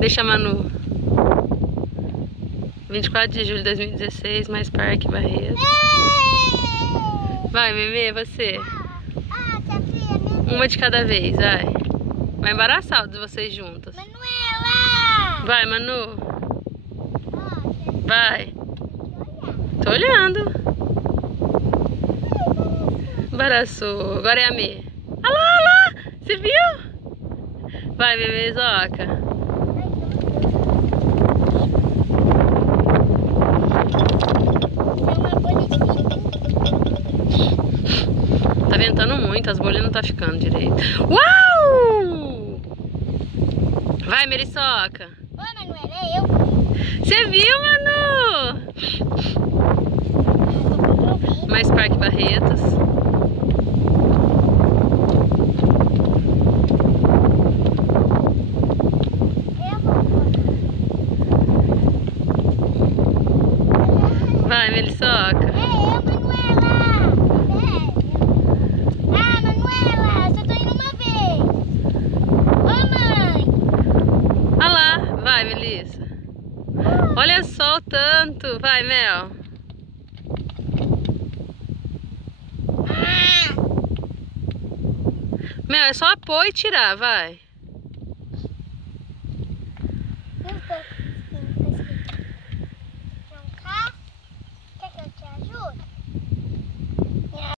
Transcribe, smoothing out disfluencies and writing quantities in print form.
Deixa a Manu. 24 de julho de 2016, mais Parque Barretos. Vai, Mimê, você. Uma de cada vez, vai. Vai embaraçar os de vocês juntos. Manuela! Vai, Manu. Vai. Tô olhando. Embaraçou. Agora é a Mê. Olha lá, olha lá. Você viu? Vai, bebezoca. Tá ventando muito, as bolhas não tá ficando direito. Uau! Vai, Meriçoca. Ô, Manuela, é eu. Você viu, Manu? Mais Parque Barretos. Vai, Meriçoca. Vai, Melissa. Olha só o tanto. Vai, Mel. Mel, é só apoio e tirar, vai.